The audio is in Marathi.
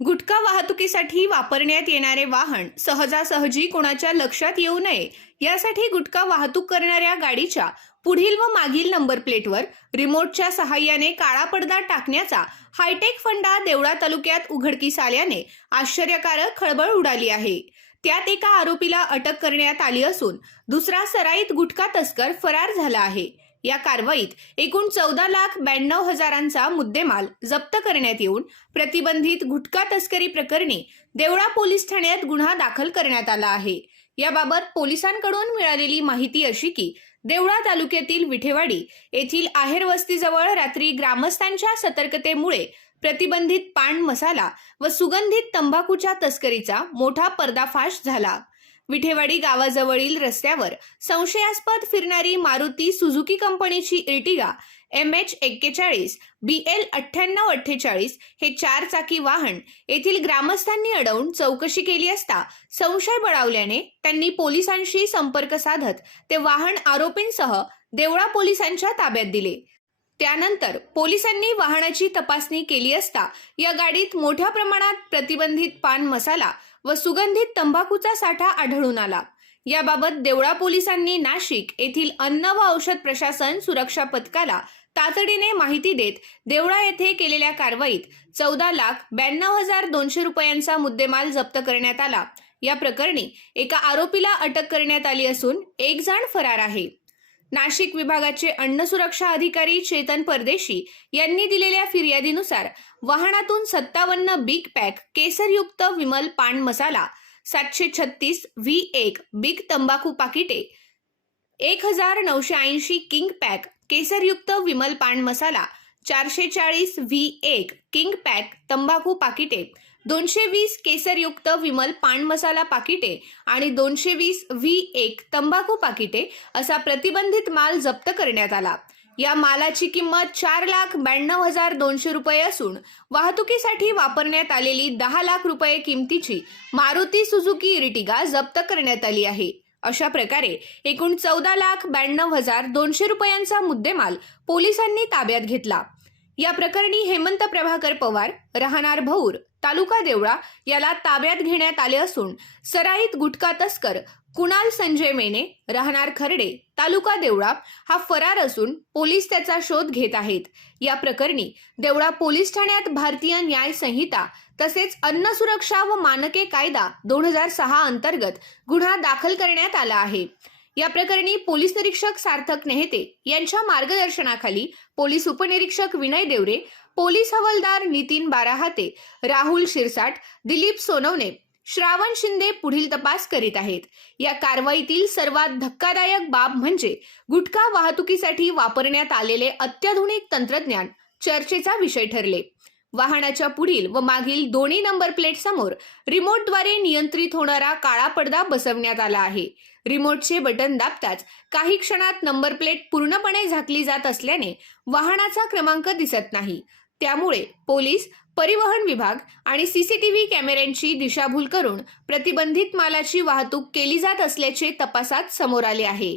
गुटखा वाहतुकीसाठी वापरण्यात येणारे वाहन सहजासहजी कोणाच्या लक्षात येऊ नये यासाठी गुटखा वाहतूक करणाऱ्या गाडीच्या पुढील व मागील नंबर प्लेटवर रिमोटच्या सहाय्याने काळा पडदा टाकण्याचा हायटेक फंडा देवळा तालुक्यात उघडकीस आल्याने आश्चर्यकारक खळबळ उडाली आहे। त्यात एका आरोपीला अटक करण्यात आली असून दुसरा सराईत गुटखा तस्कर फरार झाला आहे। या कारवाईत एकूण 14,92,000चा मुद्देमाल जप्त करण्यात येऊन प्रतिबंधित गुटखा तस्करी प्रकरणी देवळा पोलीस ठाण्यात गुन्हा दाखल करण्यात आला आहे। याबाबत पोलिसांकडून मिळालेली माहिती अशी की देवळा तालुक्यातील विठेवाडी येथील आहेर वस्तीजवळ रात्री ग्रामस्थांच्या सतर्कतेमुळे प्रतिबंधित पान मसाला व सुगंधित तंबाखूच्या तस्करीचा मोठा पर्दाफाश झाला। विठेवाडी गावाजवळील रस्त्यावर संशयास्पद फिरणारी मारुती सुझुकी कंपनीची इर्टिगा MH41 BL 9848 हे 4 चाकी वाहन येथील ग्रामस्थांनी अडवून चौकशी केली असता संशय बळावल्याने त्यांनी पोलिसांशी संपर्क साधत ते वाहन आरोपींसह देवळा पोलिसांच्या ताब्यात दिले। त्यानंतर पोलिसांनी वाहनाची तपासणी केली असता या गाडीत मोठ्या प्रमाणात प्रतिबंधित पान मसाला व सुगंधित तंबाखूचा साठा आढळून आला। याबाबत देवळा पोलिसांनी नाशिक येथील अन्न व औषध प्रशासन सुरक्षा पथकाला तातडीने माहिती देत देवळा येथे केलेल्या कारवाईत 14,92,200 रुपयांचा मुद्देमाल जप्त करण्यात आला। या प्रकरणी एका आरोपीला अटक करण्यात आली असून एक जण फरार आहे। नाशिक विभागाचे अन्न सुरक्षा अधिकारी चेतन परदेशी यांनी दिलेल्या फिर्यादीनुसार वाहनातून 57 बिग पॅक केसरयुक्त विमल पान मसाला, 736 V1 बिग तंबाखू पाकिटे, 1980 किंग पॅक केसरयुक्त विमल पान मसाला, 440 V1 किंग पॅक तंबाखू पाकिटे, 220 केसरयुक्त विमल पान मसाला पाकिटे आणि 220 V1 तंबाखू पाकिटे असा प्रतिबंधित माल जप्त करण्यात आला। या मालाची किंमत 4,92,200 रुपये असून वाहतुकीसाठी वापरण्यात आलेली 10 लाख रुपये किमतीची मारुती सुझुकी इर्टिगा जप्त करण्यात आली आहे। अशा प्रकारे एकूण 14,92,200 रुपयांचा मुद्देमाल पोलिसांनी ताब्यात घेतला। या प्रकरणी हेमंत प्रभाकर पवार राहणार भौर तालुका देवळा याला ताब्यात घेण्यात आले असून सराईत गुटखा तस्कर कुणाल संजय मेने राहणार खर्डे तालुका देवळा हा फरार असून पोलीस त्याचा शोध घेत आहेत। या प्रकरणी देवळा पोलीस ठाण्यात भारतीय न्याय संहिता तसेच अन्न सुरक्षा व मानके कायदा 2006 अंतर्गत गुन्हा दाखल करण्यात आला आहे। या प्रकरणी पोलीस निरीक्षक सार्थक नेहते यांच्या मार्गदर्शनाखाली पोलीस उपनिरीक्षक विनय देवरे, पोलीस हवालदार नितीन बाराहाते, राहुल शिरसाट, दिलीप सोनवणे, श्रावण शिंदे पुढील तपास करीत आहेत। या कारवाईतील सर्वात धक्कादायक बाब म्हणजे गुटखा वाहतुकीसाठी वापरण्यात आलेले अत्याधुनिक तंत्रज्ञान चर्चेचा विषय ठरले। वाहनाच्या पुढील व मागील दोन्ही नंबर प्लेट समोर रिमोटद्वारे नियंत्रित होणारा काळा पडदा बसवण्यात आला आहे। रिमोटचे बटन दाबताच काही क्षणात नंबर प्लेट पूर्णपणे झाकली जात असल्याने वाहनाचा क्रमांक दिसत नाही। त्यामुळे पोलीस, परिवहन विभाग आणि CCTV कॅमेऱ्यांची दिशाभूल करून प्रतिबंधित मालाची वाहतूक केली जात असल्याचे तपासात समोर आले आहे।